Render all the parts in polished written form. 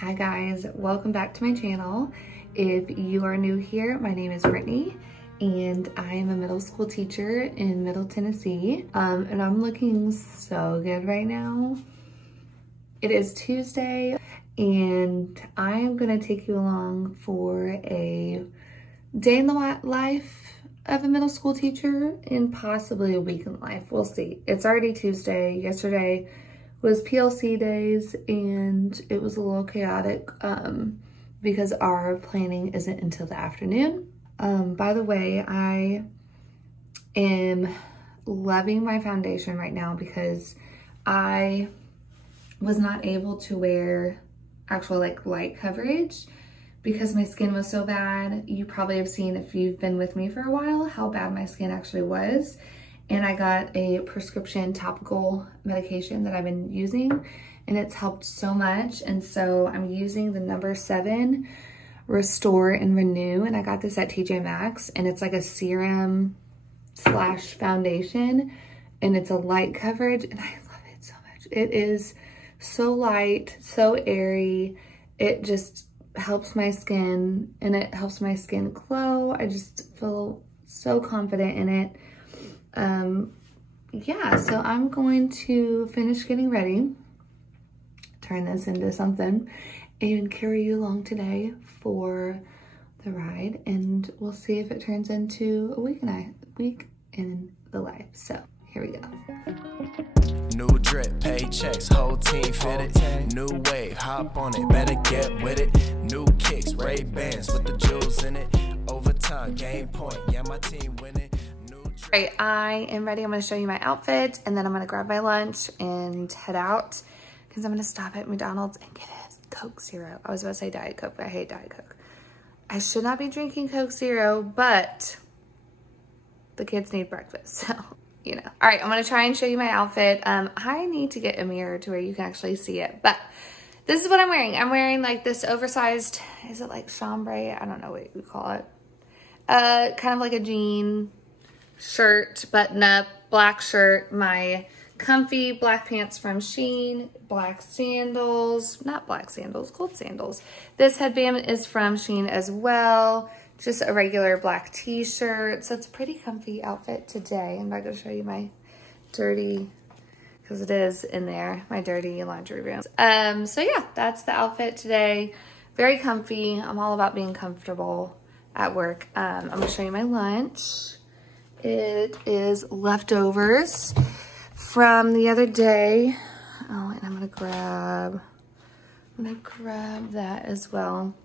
Hi guys, welcome back to my channel. If you are new here, my name is Brittany and I am a middle school teacher in Middle Tennessee. And I'm looking so good right now. It is Tuesday and I am gonna take you along for a day in the life of a middle school teacher and possibly a week in life. We'll see. It's already Tuesday. Yesterday was PLC days and it was a little chaotic because our planning isn't until the afternoon. By the way, I am loving my foundation right now because I was not able to wear actual light coverage because my skin was so bad. You probably have seen, if you've been with me for a while, how bad my skin actually was. And I got a prescription topical medication that I've been using and it's helped so much. And so I'm using the number 7 Restore and Renew. And I got this at TJ Maxx and it's like a serum / foundation and it's a light coverage and I love it so much. It is so light, so airy. It just helps my skin and it helps my skin glow. I just feel so confident in it. Yeah, so I'm going to finish getting ready, turn this into something, and carry you along today for the ride, and we'll see if it turns into a week in the life. So here we go. New drip, paychecks, whole team fitted. New wave, hop on it, better get with it. New kicks, Ray-Bans with the jewels in it. Overtime, game point, yeah, my team winning. All right, I am ready. I'm gonna show you my outfit and then I'm gonna grab my lunch and head out because I'm gonna stop at McDonald's and get a Coke Zero. I was about to say Diet Coke, but I hate Diet Coke. I should not be drinking Coke Zero, but the kids need breakfast, so you know. All right, I'm gonna try and show you my outfit. I need to get a mirror to where you can actually see it, but this is what I'm wearing. I'm wearing like this oversized, is it like chambray? I don't know what you call it. Kind of like a jean shirt, button up, black shirt, my comfy black pants from Shein, black sandals, not black sandals, gold sandals. This headband is from Shein as well. Just a regular black t-shirt. So it's a pretty comfy outfit today. I'm not gonna show you my dirty, because it is in there, my dirty laundry room. So yeah, that's the outfit today. Very comfy. I'm all about being comfortable at work. I'm gonna show you my lunch. It is leftovers from the other day. Oh, and I'm gonna grab that as well.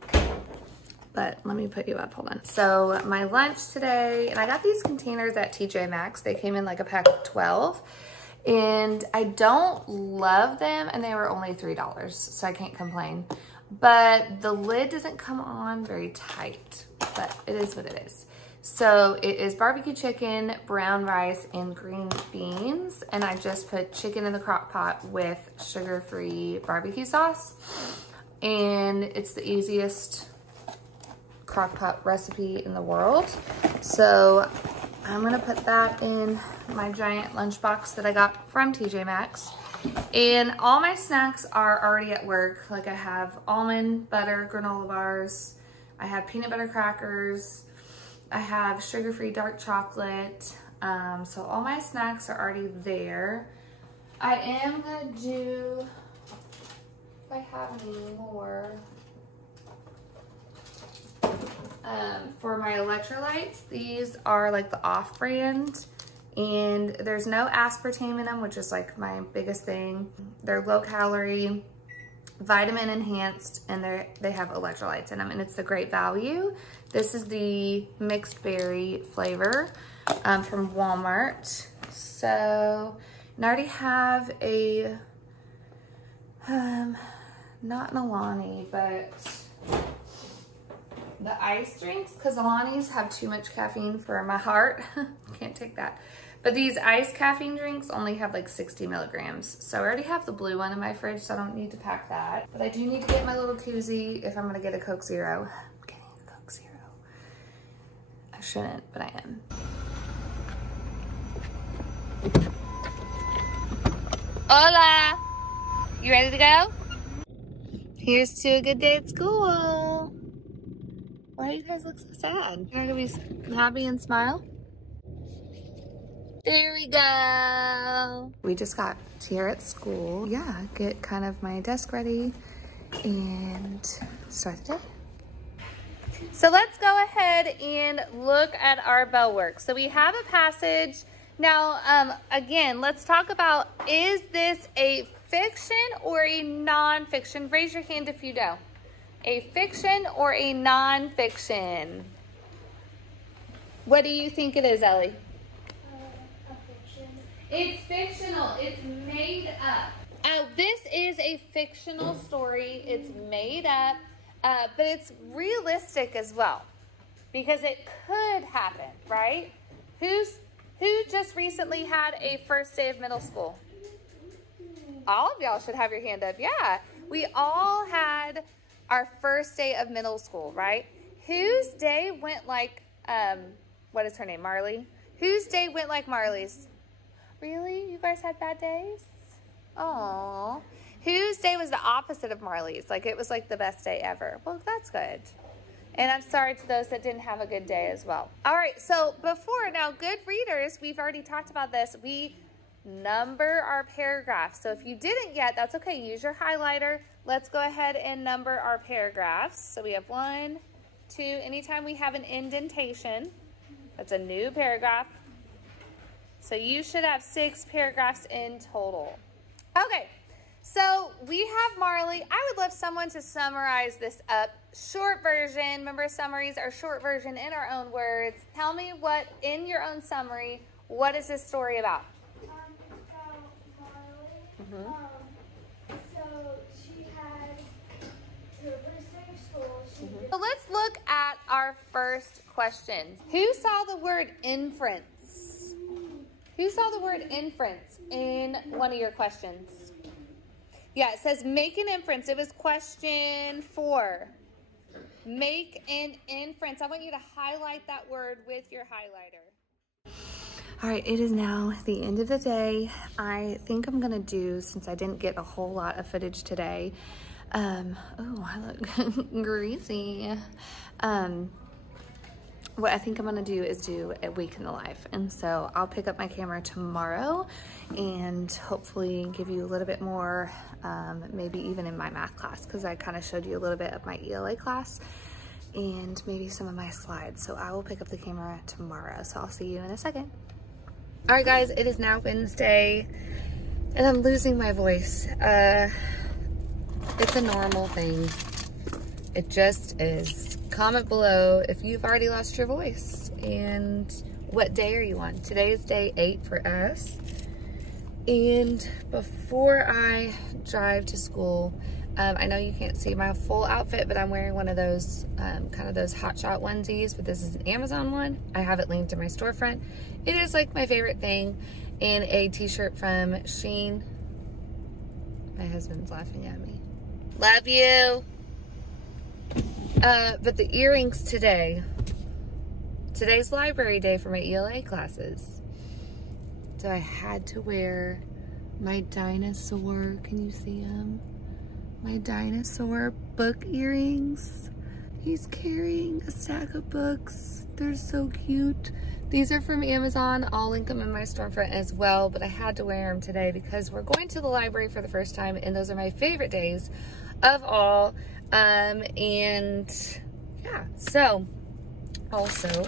But let me put you up, hold on. So my lunch today, and I got these containers at TJ Maxx. They came in like a pack of 12. And I don't love them, and they were only $3, so I can't complain. But the lid doesn't come on very tight, but it is what it is. So it is barbecue chicken, brown rice, and green beans. And I just put chicken in the crock pot with sugar-free barbecue sauce. And it's the easiest crock pot recipe in the world. So I'm gonna put that in my giant lunchbox that I got from TJ Maxx. And all my snacks are already at work. Like I have almond butter granola bars. I have peanut butter crackers. I have sugar-free dark chocolate. So all my snacks are already there. I am gonna do, if I have any more, for my electrolytes, these are like the off-brand and there's no aspartame in them, which is like my biggest thing. They're low calorie, vitamin enhanced, and they have electrolytes in them, and it's the great value. This is the mixed berry flavor from Walmart. So, and I already have a, not an Alani, but the ice drinks, because Alani's have too much caffeine for my heart. Can't take that. But these iced caffeine drinks only have like 60 milligrams. So I already have the blue one in my fridge, so I don't need to pack that. But I do need to get my little koozie if I'm gonna get a Coke Zero. I'm getting a Coke Zero. I shouldn't, but I am. Hola! You ready to go? Here's to a good day at school. Why do you guys look so sad? You're not gonna be happy and smile? There we go. We just got here at school. Yeah, get kind of my desk ready and start the day. So let's go ahead and look at our bell work. So we have a passage. Now, again, let's talk about, is this a fiction or a nonfiction? Raise your hand if you know. A fiction or a nonfiction? What do you think it is, Ellie? A fiction. It's fictional. It's made up. This is a fictional story. It's made up, but it's realistic as well because it could happen, right? Who just recently had a first day of middle school? All of y'all should have your hand up. Yeah, we all had our first day of middle school, right? Whose day went like, what is her name, Marley? Whose day went like Marley's? Really? You guys had bad days? Aww. Whose day was the opposite of Marley's? Like it was like the best day ever. Well, that's good. And I'm sorry to those that didn't have a good day as well. All right, so now good readers, we've already talked about this. We number our paragraphs. So if you didn't yet, that's okay. Use your highlighter. Let's go ahead and number our paragraphs. So we have 1, 2. Anytime we have an indentation, that's a new paragraph. So you should have 6 paragraphs in total. Okay, so we have Marley. I would love someone to summarize this up. Short version. Remember, summaries are short version in our own words. Tell me what, in your own summary, what is this story about? So Marley, so she had her first day of school. So let's look at our first questions. Who saw the word inference? Who saw the word inference in one of your questions? Yeah, it says make an inference. It was question 4. Make an inference. I want you to highlight that word with your highlighter. All right, it is now the end of the day. I think I'm gonna do, since I didn't get a whole lot of footage today, oh, I look greasy. What I think I'm gonna do is do a week in the life. And so I'll pick up my camera tomorrow and hopefully give you a little bit more, maybe even in my math class, because I kind of showed you a little bit of my ELA class and maybe some of my slides. So I will pick up the camera tomorrow. So I'll see you in a second. All right, guys, it is now Wednesday and I'm losing my voice. It's a normal thing. It just is. Comment below if you've already lost your voice and what day are you on. Today is day 8 for us. And before I drive to school, I know you can't see my full outfit, but I'm wearing one of those kind of those hotshot onesies, but this is an Amazon one. I have it linked in my storefront. It is like my favorite thing. And a t-shirt from Shein. My husband's laughing at me. Love you. But the earrings today. Today's library day for my ELA classes. So I had to wear my Dinosaur, can you see him? My Dinosaur book earrings. He's carrying a stack of books. They're so cute. These are from Amazon. I'll link them in my storefront as well, but I had to wear them today because we're going to the library for the first time and those are my favorite days of all. And yeah, so also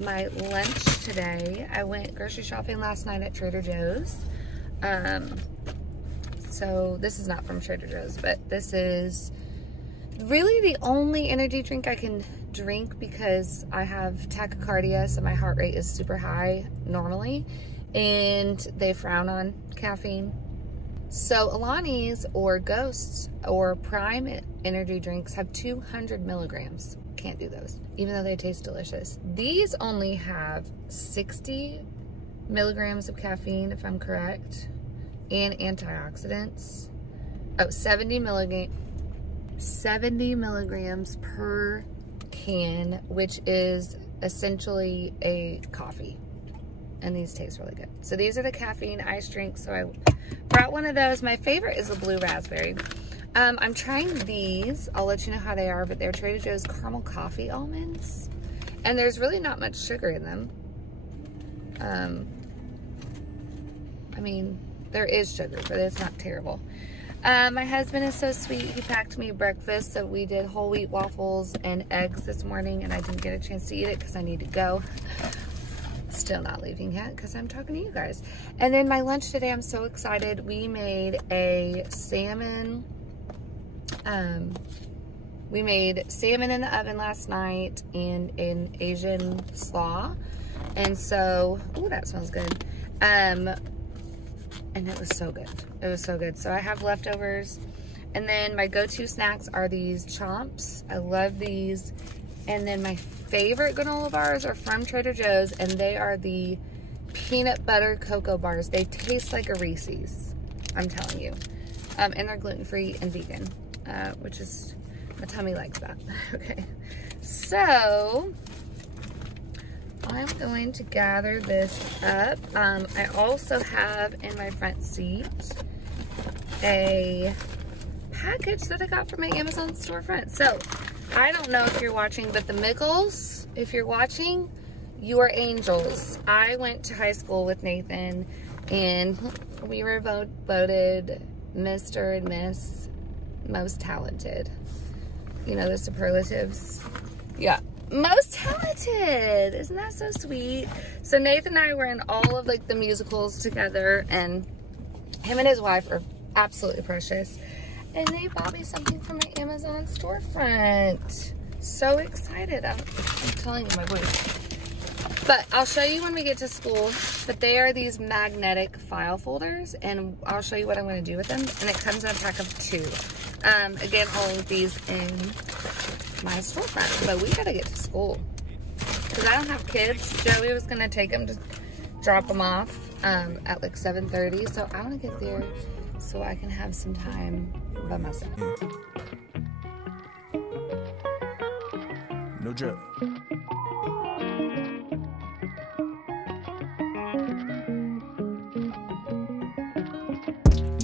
my lunch today, I went grocery shopping last night at Trader Joe's. So this is not from Trader Joe's, but this is really the only energy drink I can drink because I have tachycardia, so my heart rate is super high normally, and they frown on caffeine. So Alani's or Ghosts or Prime energy drinks have 200 milligrams. Can't do those, even though they taste delicious. These only have 60 milligrams of caffeine, if I'm correct, and antioxidants. Oh, 70 milligrams per can, which is essentially a coffee. And these taste really good. So these are the caffeine ice drinks. So I brought one of those. My favorite is the blue raspberry. I'm trying these. I'll let you know how they are, but they're Trader Joe's caramel coffee almonds. And there's really not much sugar in them. I mean, there is sugar, but it's not terrible. My husband is so sweet. He packed me breakfast. So we did whole wheat waffles and eggs this morning, and I didn't get a chance to eat it because I need to go. Still not leaving yet because I'm talking to you guys. And then my lunch today, I'm so excited. We made a salmon. We made salmon in the oven last night and an Asian slaw. And so, ooh, that smells good. And it was so good. It was so good. So I have leftovers. And then my go-to snacks are these chomps. I love these. And then my favorite granola bars are from Trader Joe's, and they are the peanut butter cocoa bars. They taste like a Reese's, I'm telling you. And they're gluten-free and vegan, which is, my tummy likes that. Okay, so I'm going to gather this up. I also have in my front seat a package that I got from my Amazon storefront. So I don't know if you're watching, but the Mickles, if you're watching, you are angels. I went to high school with Nathan, and we were voted Mr. and Miss Most Talented. You know, the superlatives. Yeah, most talented. Isn't that so sweet? So Nathan and I were in all of like the musicals together, and him and his wife are absolutely precious. And they bought me something from my Amazon storefront. So excited. I'm telling you my voice. But I'll show you when we get to school. But they are these magnetic file folders. And I'll show you what I'm going to do with them. And it comes in a pack of 2. Again, all of these in my storefront. But we got to get to school. Because I don't have kids. Joey was going to take them to drop them off at like 7:30. So I want to get there so I can have some time by myself. No drip.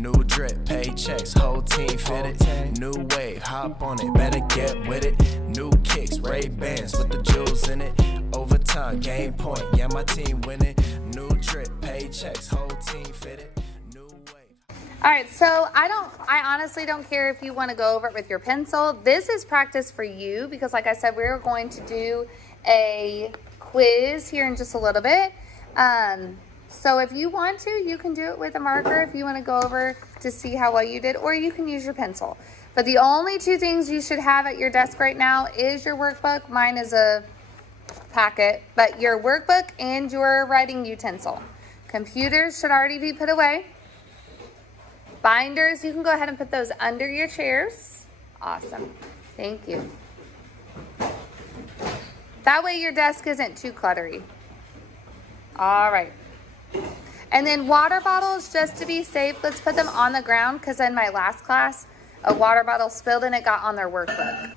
New drip, paychecks, whole team fitted. New wave, hop on it, better get with it. New kicks, Ray-Bans with the jewels in it. Overtime, game point, yeah, my team winning. New drip, paychecks, whole team fitted. All right, so I honestly don't care if you want to go over it with your pencil. This is practice for you because like I said, we're going to do a quiz here in just a little bit. So if you want to, you can do it with a marker if you want to go over to see how well you did, or you can use your pencil. But the only 2 things you should have at your desk right now is your workbook. Mine is a packet, but your workbook and your writing utensil. Computers should already be put away. Binders, you can go ahead and put those under your chairs. Awesome. Thank you. That way your desk isn't too cluttery. All right. And then water bottles, just to be safe, let's put them on the ground because in my last class, a water bottle spilled and it got on their workbook.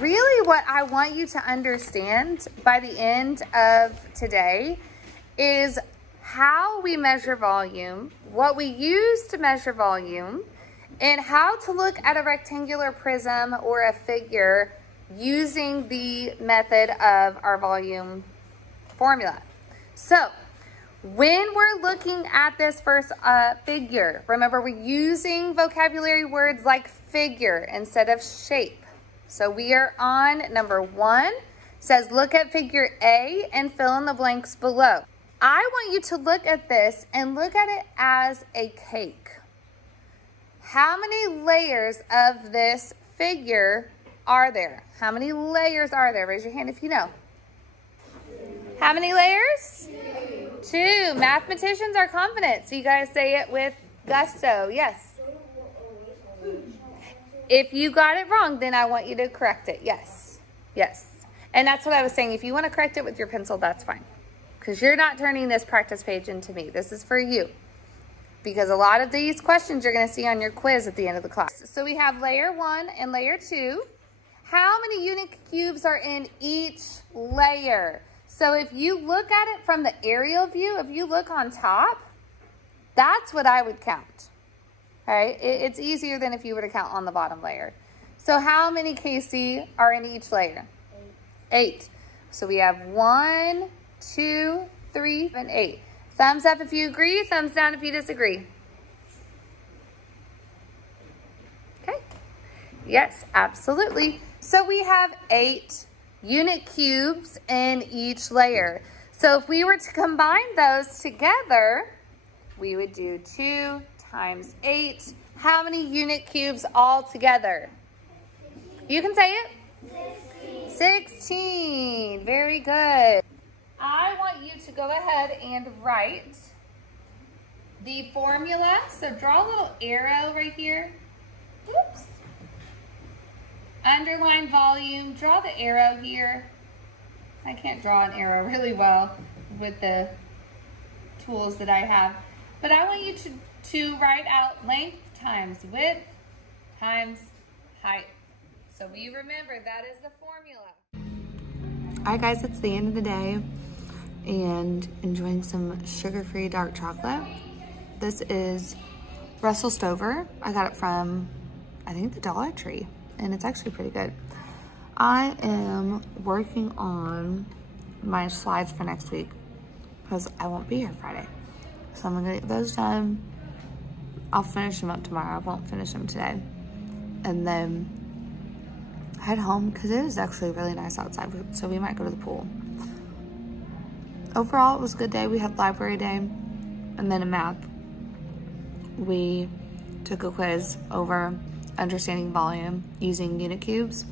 Really what I want you to understand by the end of today is how we measure volume, what we use to measure volume, and how to look at a rectangular prism or a figure using the method of our volume formula. So when we're looking at this first figure, remember we're using vocabulary words like figure instead of shape. So we are on number 1. It says look at figure A and fill in the blanks below. I want you to look at this and look at it as a cake. How many layers of this figure are there? How many layers are there? Raise your hand if you know. How many layers? 2. Mathematicians are confident, so you guys say it with gusto. Yes. If you got it wrong, then I want you to correct it. Yes. Yes. And that's what I was saying. If you want to correct it with your pencil, that's fine. Because you're not turning this practice page into me. This is for you. Because a lot of these questions you're going to see on your quiz at the end of the class. So we have layer 1 and layer 2. How many unit cubes are in each layer? So if you look at it from the aerial view, if you look on top, that's what I would count. All right, it's easier than if you were to count on the bottom layer. So how many, Casey, are in each layer? 8. So we have 1, 2, 3, and 8. Thumbs up if you agree, thumbs down if you disagree. Okay. Yes, absolutely. So we have 8 unit cubes in each layer. So if we were to combine those together, we would do 2 times 8. How many unit cubes all together? You can say it. 16. Very good. I want you to go ahead and write the formula. So draw a little arrow right here. Oops. Underline volume. Draw the arrow here. I can't draw an arrow really well with the tools that I have. But I want you to write out length times width times height. So we remember that is the formula. All right, guys, it's the end of the day and enjoying some sugar-free dark chocolate. This is Russell Stover. I got it from, I think, the Dollar Tree, and it's actually pretty good. I am working on my slides for next week because I won't be here Friday. So I'm gonna get those done. I'll finish them up tomorrow. I won't finish them today. And then head home because it is actually really nice outside. So we might go to the pool. Overall, it was a good day. We had library day and then in math, we took a quiz over understanding volume using unit cubes.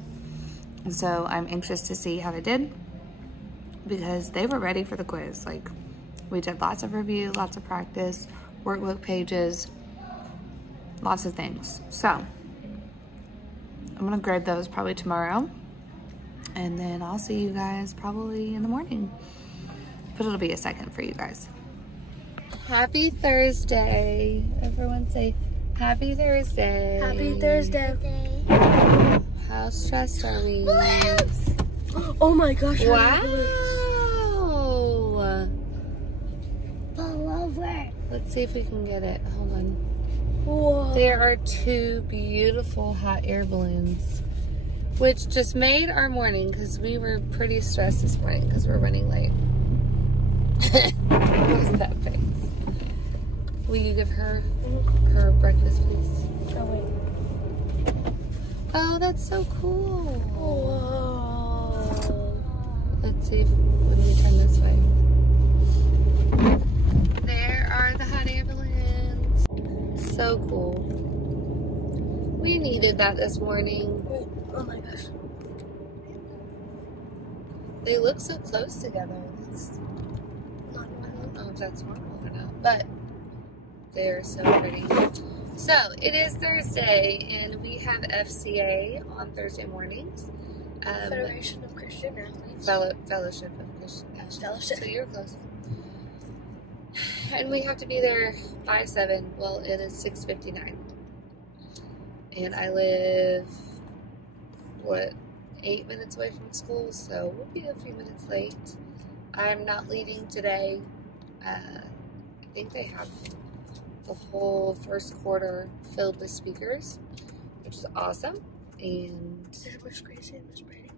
And so I'm anxious to see how they did because they were ready for the quiz. Like, we did lots of review, lots of practice, workbook pages, lots of things. So I'm gonna grade those probably tomorrow, and then I'll see you guys probably in the morning, but it'll be a second for you guys. Happy Thursday. Everyone say happy Thursday. Happy Thursday. How stressed are we? Oh my gosh. Wow. Pull over. Let's see if we can get it. Hold on. Whoa. There are 2 beautiful hot air balloons, which just made our morning because we were pretty stressed this morning because we're running late. What is that face? Will you give her her breakfast, please? Oh, wait. Oh, that's so cool. Whoa. Let's see if when we turn this way. There are the hot air balloons. So cool. We needed that this morning. Oh my gosh. They look so close together. It's, I don't know if that's normal or not, but they're so pretty. So it is Thursday and we have FCA on Thursday mornings. Federation of Christian Athletes. Fellowship of Christian Athletes. Fellowship. So you're close. And we have to be there by 7. Well, it is 6:59. And I live, what, 8 minutes away from school, so we'll be a few minutes late. I'm not leading today. I think they have the whole first quarter filled with speakers, which is awesome. And Is it Miss Gracie and Miss Brady?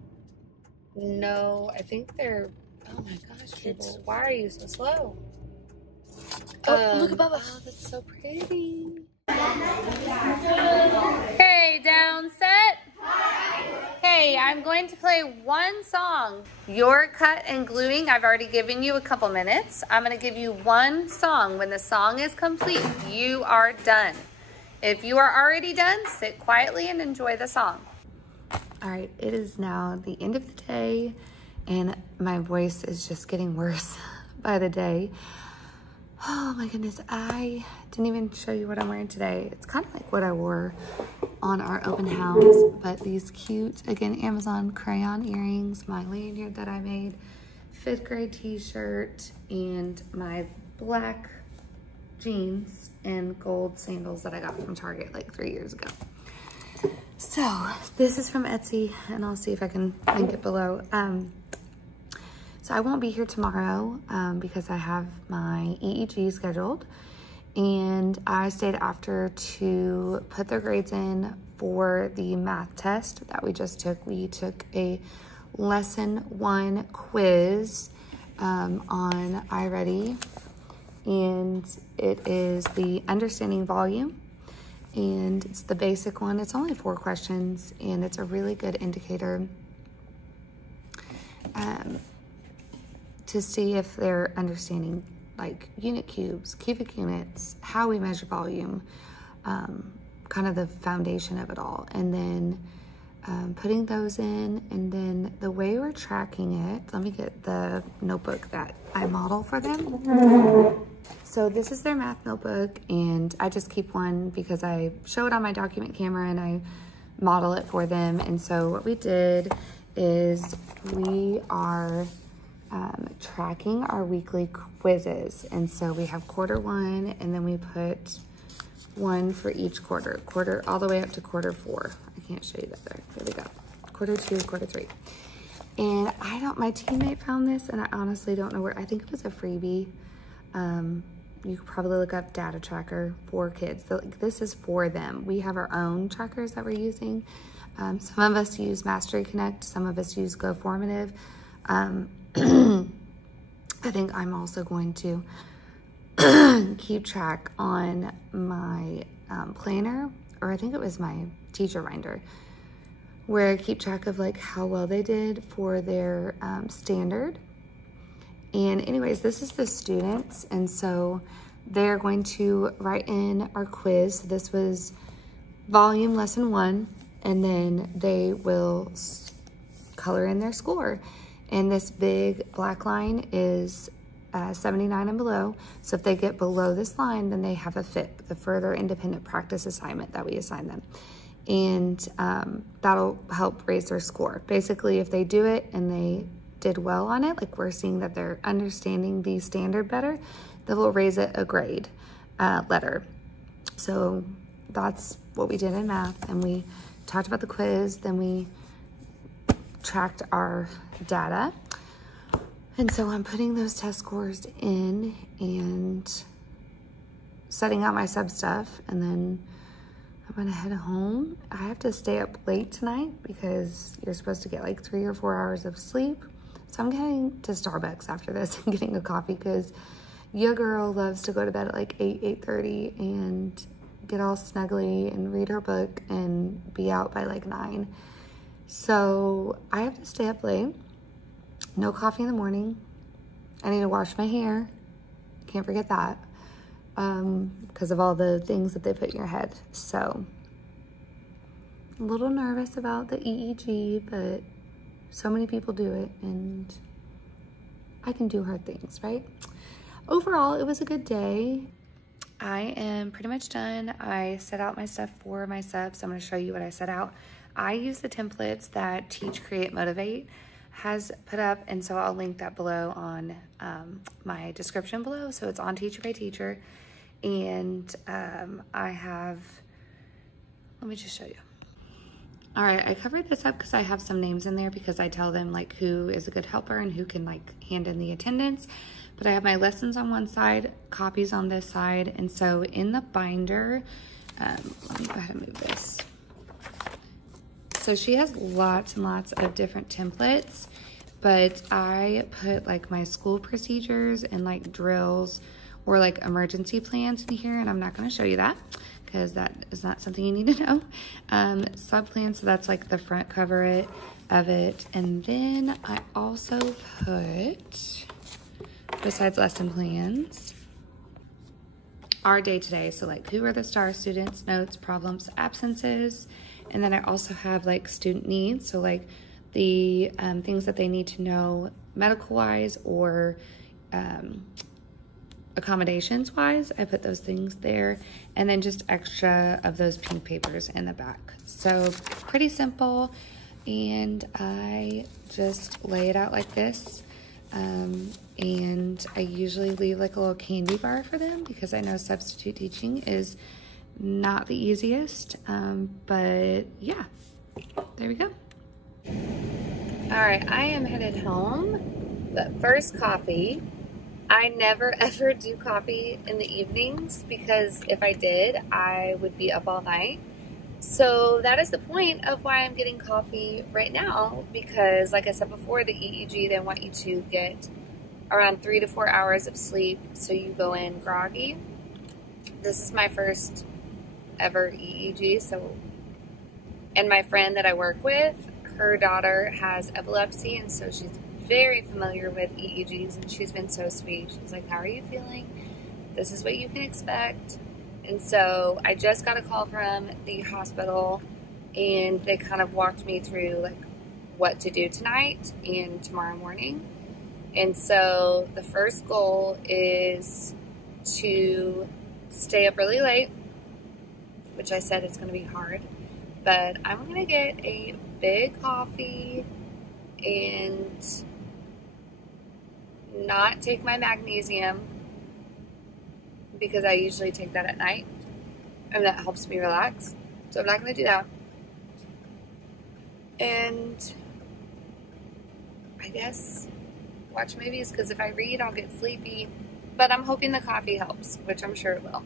no, I think they're, oh my gosh, Kids. people, why are you so slow? Oh, look above us. Oh, that's so pretty. Okay, down, set. Okay, I'm going to play one song. Your cut and gluing, I've already given you a couple minutes. I'm going to give you one song. When the song is complete, you are done. If you are already done, sit quietly and enjoy the song. All right, it is now the end of the day, and my voice is just getting worse by the day. Oh my goodness, I didn't even show you what I'm wearing today. It's kind of like what I wore on our open house, but these cute, again, Amazon crayon earrings, my lanyard that I made, 5th grade t-shirt, and my black jeans and gold sandals that I got from Target like 3 years ago. So this is from Etsy, and I'll see if I can link it below. So I won't be here tomorrow because I have my EEG scheduled, and I stayed after to put their grades in for the math test that we just took. We took a lesson 1 quiz on iReady, and it is the understanding volume, and it's the basic one. It's only 4 questions, and it's a really good indicator to see if they're understanding like unit cubes, cubic units, how we measure volume, kind of the foundation of it all. And then putting those in, and then the way we're tracking it, let me get the notebook that I model for them. So this is their math notebook, and I just keep one because I show it on my document camera and I model it for them. And so what we did is we are tracking our weekly quizzes. And so we have quarter 1, and then we put 1 for each quarter all the way up to quarter 4. I can't show you that there. There we go. Quarter 2, quarter 3. And my teammate found this, and I honestly don't know where. I think it was a freebie. You could probably look up data tracker for kids. So, like, this is for them. We have our own trackers that we're using. Some of us use Mastery Connect. Some of us use Go Formative. I think I'm also going to keep track on my planner, or I think it was my teacher binder, where I keep track of like how well they did for their standard. And anyways, this is the students, and so they're going to write in our quiz. So this was volume lesson 1, and then they will color in their score. And this big black line is 79 and below. So if they get below this line, then they have a FIP, the further independent practice assignment that we assign them. And that'll help raise their score. Basically, if they do it and they did well on it, like we're seeing that they're understanding the standard better, then we'll raise it a grade letter. So that's what we did in math. And we talked about the quiz, then we tracked our data. And so I'm putting those test scores in and setting out my sub stuff, and then I'm gonna head home. I have to stay up late tonight because you're supposed to get like 3 or 4 hours of sleep. So I'm heading to Starbucks after this and getting a coffee, because your girl loves to go to bed at like 8:30 and get all snuggly and read her book and be out by like 9. So I have to stay up late. No coffee in the morning. I need to wash my hair. Can't forget that. Because of all the things that they put in your head. So a little nervous about the EEG, but so many people do it, and I can do hard things, right? Overall, it was a good day. I am pretty much done. I set out my stuff for my subs. I'm going to show you what I set out. I use the templates that Teach, Create, Motivate has put up, and so I'll link that below on my description below. So it's on Teacher by Teacher, and I have, let me just show you. All right, I covered this up because I have some names in there because I tell them like who is a good helper and who can like hand in the attendance. But I have my lessons on one side, copies on this side, and so in the binder, let me go ahead and move this. So she has lots and lots of different templates, but I put like my school procedures and like drills or like emergency plans in here, and I'm not going to show you that because that is not something you need to know. Sub plans, so that's like the front cover of it. And then I also put, besides lesson plans, our day-to-day. So like who are the star students, notes, problems, absences. And then I also have like student needs. So like the things that they need to know medical-wise or accommodations-wise. I put those things there. And then just extra of those pink papers in the back. So pretty simple. And I just lay it out like this. And I usually leave like a little candy bar for them because I know substitute teaching is not the easiest, but yeah, there we go. All right, I am headed home, but first coffee I never ever do coffee in the evenings because if I did, I would be up all night. So that is the point of why I'm getting coffee right now, because like I said before, the EEG, they want you to get around 3 to 4 hours of sleep so you go in groggy. This is my first ever EEG, and my friend that I work with, her daughter has epilepsy, and so she's very familiar with EEGs, and she's been so sweet. She's like, how are you feeling? This is what you can expect. And so I just got a call from the hospital, and they kind of walked me through like what to do tonight and tomorrow morning. And so the first goal is to stay up really late, which I said it's going to be hard, but I'm going to get a big coffee and not take my magnesium because I usually take that at night and that helps me relax. So I'm not going to do that. And I guess watch movies, because if I read, I'll get sleepy. But I'm hoping the coffee helps, which I'm sure it will.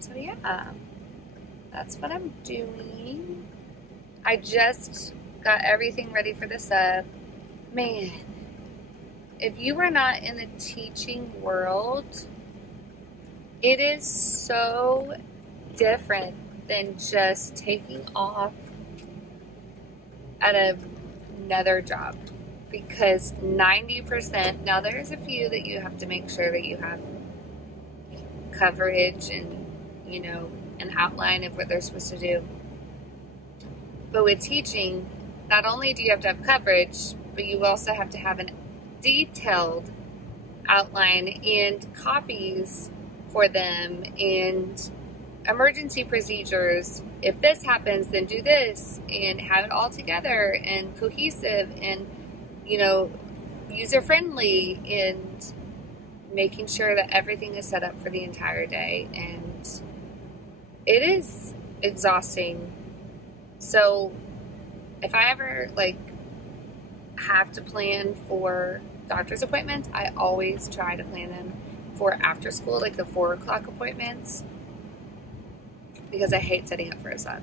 So yeah, that's what I'm doing. I just got everything ready for the sub. Man, if you are not in the teaching world, it is so different than just taking off at another job, because 90%, now there's a few that you have to make sure that you have coverage and, you know, an outline of what they're supposed to do. But with teaching, not only do you have to have coverage, but you also have to have a detailed outline and copies for them and emergency procedures. If this happens, then do this, and have it all together and cohesive and, you know, user-friendly, and making sure that everything is set up for the entire day. And it is exhausting. So if I ever like have to plan for doctor's appointments, I always try to plan them for after school, like the 4 o'clock appointments, because I hate setting up for a sub.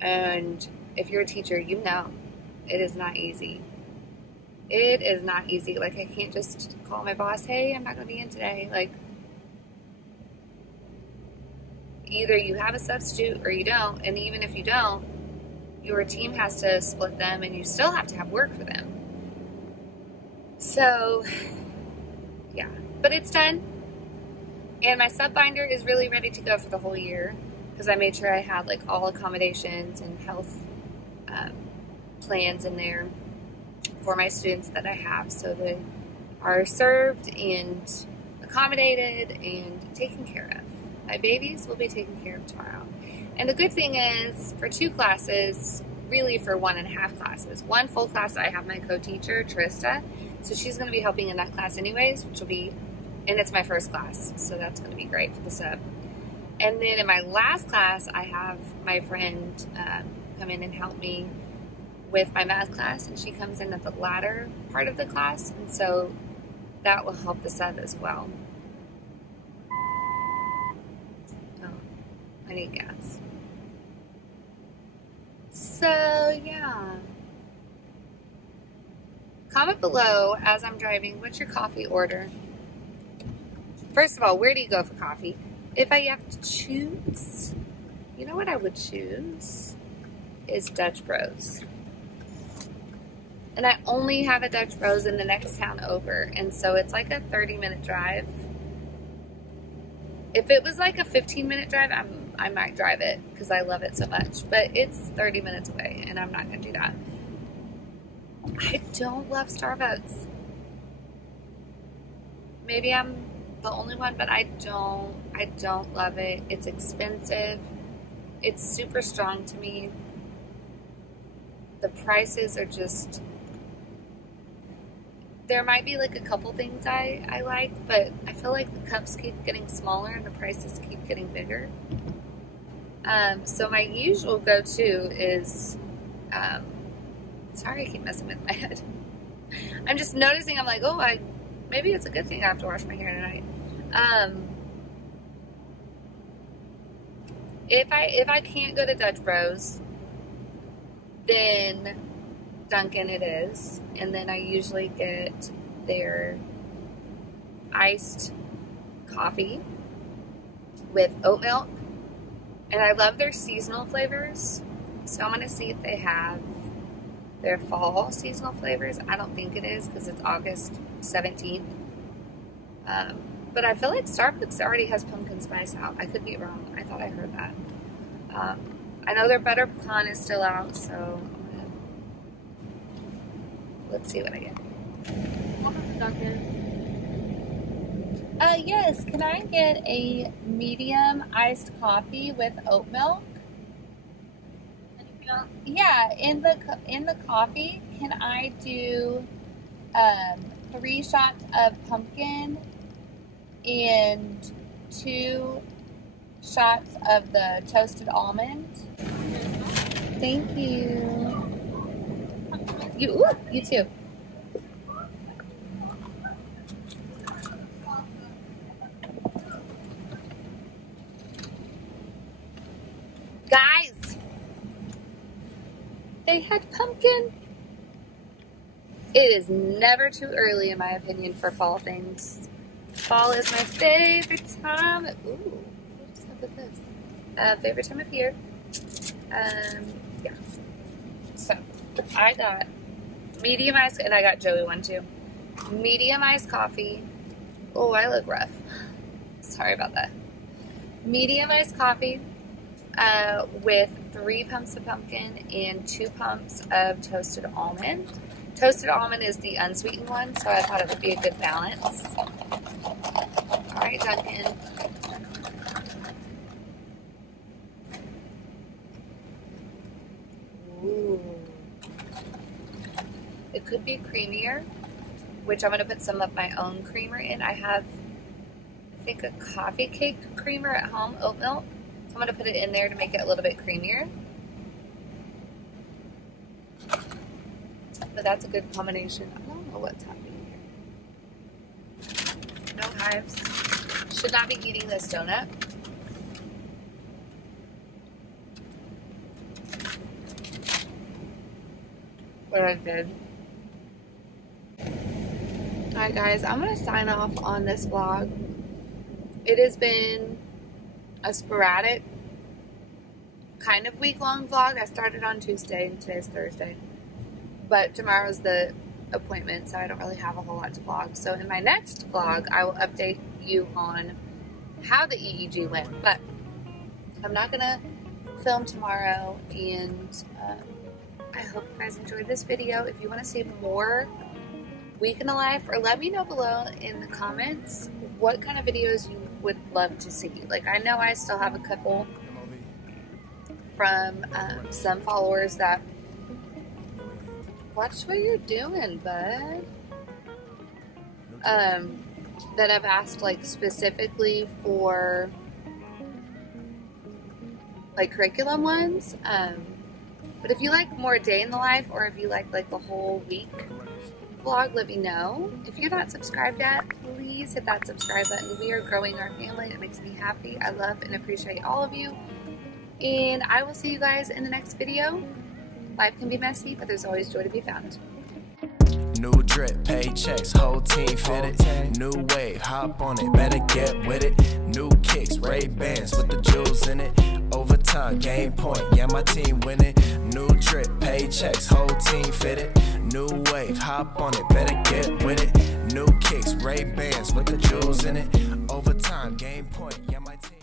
And if you're a teacher, you know it is not easy. It is not easy. Like, I can't just call my boss, hey, I'm not going to be in today. Like, either you have a substitute or you don't. And even if you don't, your team has to split them, and you still have to have work for them. So, yeah. But it's done. And my sub binder is really ready to go for the whole year, because I made sure I had like all accommodations and health plans in there for my students that I have, so they are served and accommodated and taken care of. My babies will be taken care of tomorrow. And the good thing is, for 2 classes, really for 1.5 classes. 1 full class, I have my co-teacher, Trista, so she's going to be helping in that class anyways, which will be, and it's my first class, so that's going to be great for the sub. And then in my last class, I have my friend come in and help me with my math class, and she comes in at the latter part of the class, and so that will help the sub as well. Oh, I need gas. So yeah, comment below as I'm driving, what's your coffee order? First of all, where do you go for coffee? If I have to choose, you know what I would choose is Dutch Bros. And I only have a Dutch Bros in the next town over, and so it's like a 30-minute drive. If it was like a 15-minute drive, I might drive it because I love it so much. But it's 30 minutes away, and I'm not going to do that. I don't love Starbucks. Maybe I'm the only one, but I don't love it. It's expensive. It's super strong to me. The prices are just... There might be like a couple things I like, but I feel like the cups keep getting smaller and the prices keep getting bigger. So my usual go-to is, sorry I keep messing with my head. I'm just noticing, I'm like, oh, maybe it's a good thing I have to wash my hair tonight. If I can't go to Dutch Bros, then Dunkin' it is. And then I usually get their iced coffee with oat milk. And I love their seasonal flavors. So I'm going to see if they have their fall seasonal flavors. I don't think it is because it's August 17th. But I feel like Starbucks already has pumpkin spice out. I could be wrong. I thought I heard that. I know their butter pecan is still out, so let's see what I get. Yes, can I get a medium iced coffee with oat milk? Yeah, in the coffee, can I do 3 shots of pumpkin and 2 shots of the toasted almond? Thank you. You too. Guys, they had pumpkin. It is never too early, in my opinion, for fall things. Fall is my favorite time. Ooh, what is up with this? Favorite time of year. Yeah. So, I got medium iced, and I got Joey one too. Medium iced coffee. Oh, I look rough. Sorry about that. Medium iced coffee with 3 pumps of pumpkin and 2 pumps of toasted almond. Toasted almond is the unsweetened one, so I thought it would be a good balance. All right, Dunkin'. Ooh. It could be creamier, which I'm going to put some of my own creamer in. I have, I think, a coffee cake creamer at home, oat milk. So I'm going to put it in there to make it a little bit creamier. But that's a good combination. I don't know what's happening here. No hives. Should not be eating this donut. But I did. Alright guys, I'm going to sign off on this vlog. It has been a sporadic, kind of week-long vlog. I started on Tuesday and today's Thursday. But tomorrow's the appointment, so I don't really have a whole lot to vlog. So in my next vlog, I will update you on how the EEG went. But I'm not going to film tomorrow, and I hope you guys enjoyed this video. If you want to see more week in the life, or let me know below in the comments what kind of videos you would love to see. Like, I know I still have a couple from some followers that watch what you're doing, bud. That I've asked, like, specifically for like curriculum ones. But if you like more day in the life, or if you like the whole week vlog, let me know. If you're not subscribed yet, please hit that subscribe button. We are growing our family. It makes me happy. I love and appreciate all of you. And I will see you guys in the next video. Life can be messy, but there's always joy to be found. New drip, paychecks, whole team fitted. New wave, hop on it, better get with it. New kicks, Ray-Bans with the jewels in it. Overtime, game point, yeah, my team winning. New drip, paychecks, whole team fitted. New wave, hop on it, better get with it. New kicks, Ray-Bans with the jewels in it. Overtime, game point, yeah, my team.